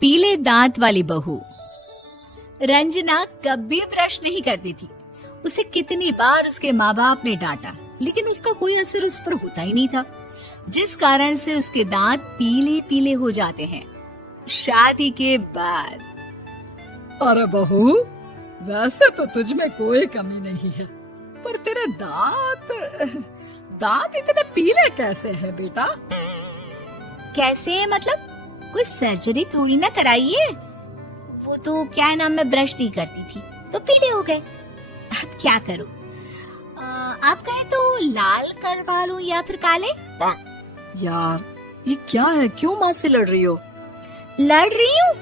पीले दांत वाली बहू। रंजना कभी ब्रश नहीं करती थी। उसे कितनी बार उसके माँ बाप ने डांटा, लेकिन उसका कोई असर उस पर होता ही नहीं था, जिस कारण से उसके दांत पीले पीले हो जाते हैं। शादी के बाद। अरे बहू, वैसे तो तुझ में कोई कमी नहीं है, पर तेरे दांत इतने पीले कैसे हैं बेटा? कैसे मतलब? कोई सर्जरी थोड़ी ना कराइए। वो तो क्या नाम, मैं ब्रश नहीं करती थी तो पीले हो गए। अब क्या करूं? आप कहें तो लाल करवा लूं या फिर काले? यार ये क्या है, क्यों माँ से लड़ रही हो? लड़ रही हूँ?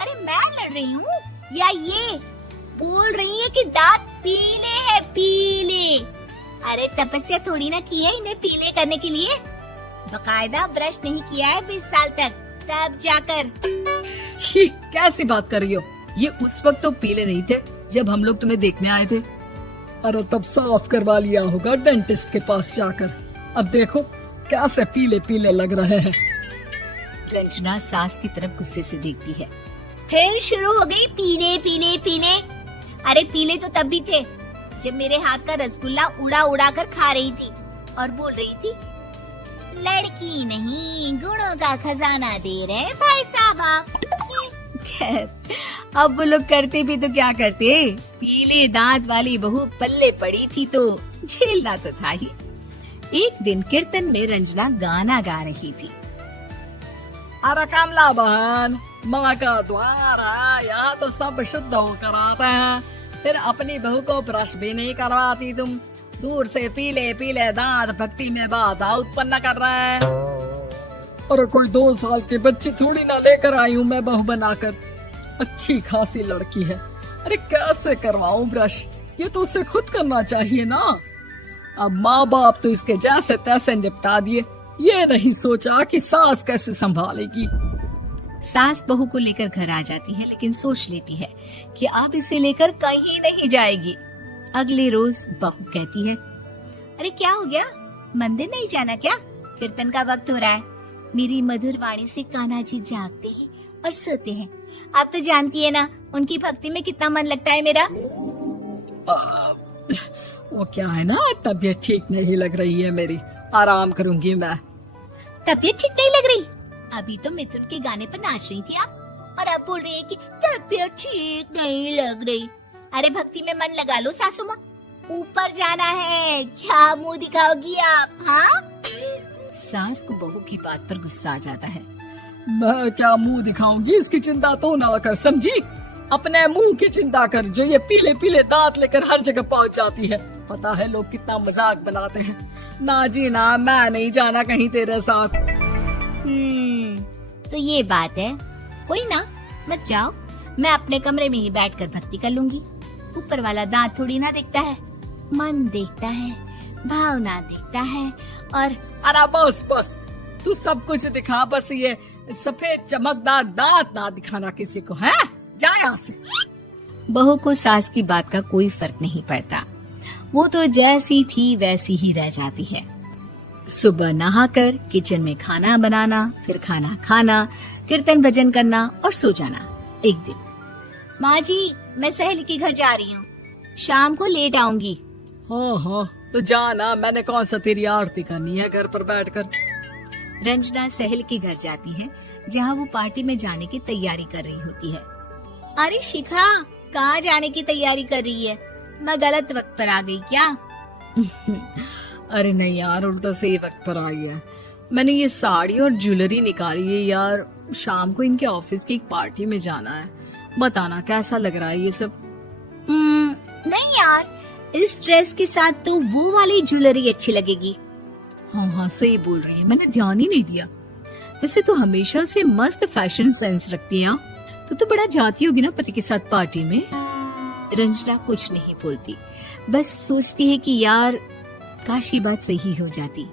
अरे मैं लड़ रही हूँ या ये बोल रही है कि दांत पीले हैं, पीले। अरे तपस्या थोड़ी ना की है इन्हें पीले करने के लिए। बकायदा ब्रश नहीं किया है 20 साल तक, तब जाकर। छी, कैसी बात कर रही हो? ये उस वक्त तो पीले नहीं थे जब हम लोग तुम्हें देखने आए थे। अरे तब साफ करवा लिया होगा डेंटिस्ट के पास जाकर। अब देखो कैसे पीले पीले लग रहे हैं। रंजना सास की तरफ गुस्से से देखती है। फिर शुरू हो गई पीले पीले पीले। अरे पीले तो तब भी थे जब मेरे हाथ का रसगुल्ला उड़ा उड़ा कर खा रही थी और बोल रही थी, लड़की नहीं गुणों का खजाना दे रहे भाई साहब। अब वो लोग करते भी तो क्या करते, पीले दांत वाली बहू पल्ले पड़ी थी तो झेलना तो था ही। एक दिन कीर्तन में रंजना गाना गा रही थी। अरे कमला बहन, माँ का द्वार है, यहाँ तो सब शुद्ध होकर आते हैं, फिर अपनी बहू को ब्रश भी नहीं करवाती तुम। दूर से पीले पीले दांत भक्ति में बाधा उत्पन्न कर रहे हैं। अरे कोई 2 साल के बच्चे थोड़ी ना लेकर आई हूँ मैं बहू बनाकर। अच्छी खासी लड़की है, अरे कैसे करवाऊं ब्रश? ये तो उसे खुद करना चाहिए ना। अब माँ बाप तो इसके जैसे तैसे निपटा दिए, ये नहीं सोचा कि सास कैसे संभालेगी। सास बहू को लेकर घर आ जाती है, लेकिन सोच लेती है कि अब इसे लेकर कहीं नहीं जाएगी। अगले रोज बहू कहती है, अरे क्या हो गया, मंदिर नहीं जाना क्या? कीर्तन का वक्त हो रहा है। मेरी मधुर वाणी से कान्हा जी जागते हैं और सोते हैं। आप तो जानती है ना उनकी भक्ति में कितना मन लगता है मेरा। वो क्या है ना, तबीयत ठीक नहीं लग रही है मेरी, आराम करूंगी मैं। तबीयत ठीक नहीं लग रही? अभी तो मिथुन के गाने पर नाच रही थी आप, और अब बोल रही है कि तबीयत ठीक नहीं लग रही। अरे भक्ति में मन लगा लो सासू माँ, ऊपर जाना है, क्या मुंह दिखाओगी आप? हाँ? सास को बहू की बात पर गुस्सा आ जाता है। मैं क्या मुंह दिखाऊंगी, इसकी चिंता तो ना कर, समझी? अपने मुंह की चिंता कर, जो ये पीले पीले दांत लेकर हर जगह पहुंच जाती है। पता है लोग कितना मजाक बनाते हैं। ना जी ना, मैं नहीं जाना कहीं तेरे साथ। तो ये बात है, कोई ना, मत जाओ, मैं अपने कमरे में ही बैठकर भक्ति कर लूंगी। ऊपर वाला दांत थोड़ी ना देखता है, मन देखता है, भावना देखता है। और अरे बस बस, तू सब कुछ दिखा, बस ये सफेद चमकदार दांत ना दिखाना किसी को, है? जा यहाँ से। बहू को सास की बात का कोई फर्क नहीं पड़ता, वो तो जैसी थी वैसी ही रह जाती है। सुबह नहाकर किचन में खाना बनाना, फिर खाना खाना, कीर्तन भजन करना और सो जाना। एक दिन, माँ जी मैं सहेली के घर जा रही हूँ, शाम को लेट आऊंगी। हाँ हाँ तो जाना, मैंने कौन सा तेरी आरती करनी है घर पर बैठकर। रंजना सहेली के घर जाती है, जहाँ वो पार्टी में जाने की तैयारी कर रही होती है। अरे शिखा, कहाँ जाने की तैयारी कर रही है? मैं गलत वक्त पर आ गई क्या? अरे नहीं यार, उल्टा सही वक्त पर आई है। मैंने ये साड़ी और ज्वेलरी निकाली है यार, शाम को इनके ऑफिस की एक पार्टी में जाना है। बताना कैसा लग रहा है ये सब? नहीं यार, इस ड्रेस के साथ तो वो वाली ज्वेलरी अच्छी लगेगी। हाँ हाँ सही बोल रही है, मैंने ध्यान ही नहीं दिया। वैसे तो हमेशा से मस्त फैशन सेंस रखती है। तो बड़ा जाती होगी ना पति के साथ पार्टी में। रंजना कुछ नहीं बोलती, बस सोचती है कि यार काश ये बात सही हो जाती,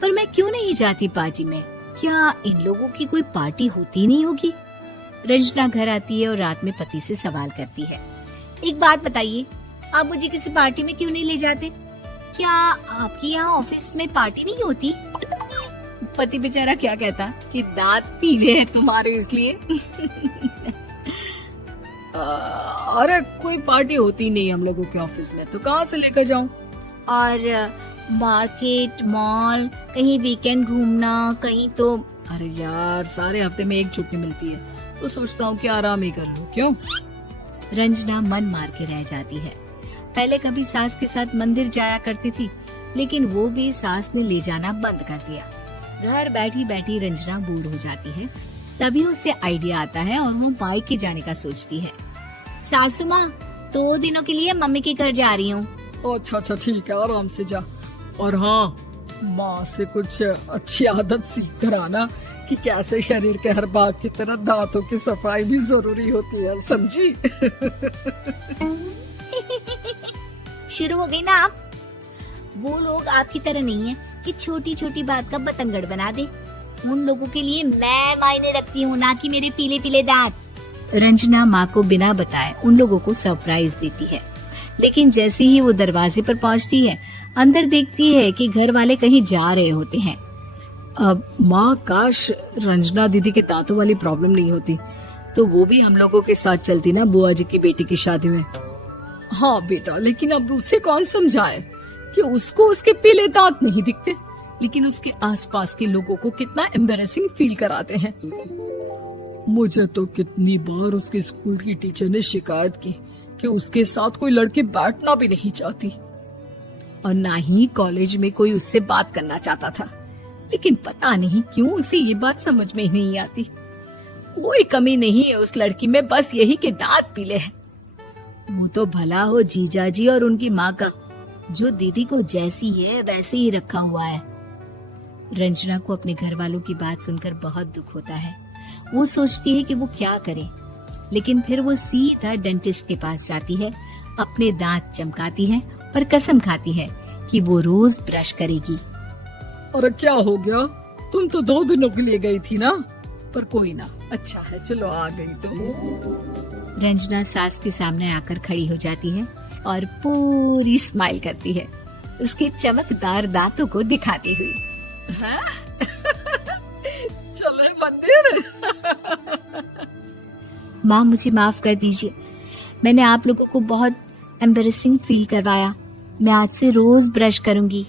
पर मैं क्यों नहीं जाती पार्टी में? क्या इन लोगों की कोई पार्टी होती नहीं होगी? रंजना घर आती है और रात में पति से सवाल करती है, एक बात बताइए, आप मुझे किसी पार्टी में क्यों नहीं ले जाते? क्या आपके यहाँ ऑफिस में पार्टी नहीं होती? पति बेचारा क्या कहता कि दांत पीले हैं तुम्हारे इसलिए। अरे कोई पार्टी होती नहीं हम लोगों के ऑफिस में, तो कहाँ से लेकर जाऊं? और मार्केट, मॉल, कहीं वीकेंड घूमना, कहीं तो। अरे यार, सारे हफ्ते में एक छुट्टी मिलती है, तो सोचता हूँ कि आराम ही कर लूं। क्यों? रंजना मन मार के रह जाती है। पहले कभी सास के साथ मंदिर जाया करती थी, लेकिन वो भी सास ने ले जाना बंद कर दिया। घर बैठी बैठी रंजना बोर हो जाती है। तभी उसे आइडिया आता है और वो मायके जाने का सोचती है। सासू माँ, 2 दिनों के लिए मम्मी के घर जा रही हूँ। अच्छा अच्छा, ठीक है, आराम से जा। और हाँ, माँ से कुछ अच्छी आदत सीख कर आना कि कैसे शरीर के हर भाग की तरह दांतों की सफाई भी जरूरी होती है, समझी? शुरू हो गई ना आप? वो लोग आपकी तरह नहीं है कि छोटी छोटी बात का बतंगड़ बना दे। उन लोगों के लिए मैं मायने रखती हूँ, ना कि मेरे पीले पीले दांत। रंजना माँ को बिना बताए उन लोगों को सरप्राइज देती है, लेकिन जैसे ही वो दरवाजे पर पहुँचती है, अंदर देखती है कि घर वाले कहीं जा रहे होते हैं। अब माँ, काश रंजना दीदी के दांतों वाली प्रॉब्लम नहीं होती, तो वो भी हम लोगों के साथ चलती ना बुआ जी की बेटी की शादी में। हाँ बेटा, लेकिन अब उसे कौन समझाए कि उसको उसके पीले दांत नहीं दिखते, लेकिन उसके आसपास के लोगों को कितना एम्बैरेसिंग फील कराते हैं। मुझे तो कितनी बार उसके स्कूल की टीचर ने शिकायत की कि उसके साथ कोई लड़की बैठना भी नहीं चाहती, और ना ही कॉलेज में कोई उससे बात करना चाहता था। लेकिन पता नहीं क्यों उसे ये बात समझ में ही नहीं आती। कोई कमी नहीं है उस लड़की में, बस यही कि दांत पीले हैं। वो तो भला हो जीजा जी और उनकी माँ का, जो दीदी को जैसी है वैसे ही रखा हुआ है। रंजना को अपने घर वालों की बात सुनकर बहुत दुख होता है। वो सोचती है कि वो क्या करे, लेकिन फिर वो सीधा डेंटिस्ट के पास जाती है, अपने दांत चमकाती है और कसम खाती है कि वो रोज ब्रश करेगी। अरे क्या हो गया? तुम तो 2 दिनों के लिए गई थी ना? पर कोई ना, अच्छा है, चलो आ गई तो। रंजना सास के सामने आकर खड़ी हो जाती है और पूरी स्माइल करती है, उसके चमकदार दांतों को दिखाती हुई। चले मंदिर। माँ, मुझे माफ कर दीजिए, मैंने आप लोगों को बहुत एम्बैरेसिंग फील करवाया। मैं आज से रोज ब्रश करूंगी।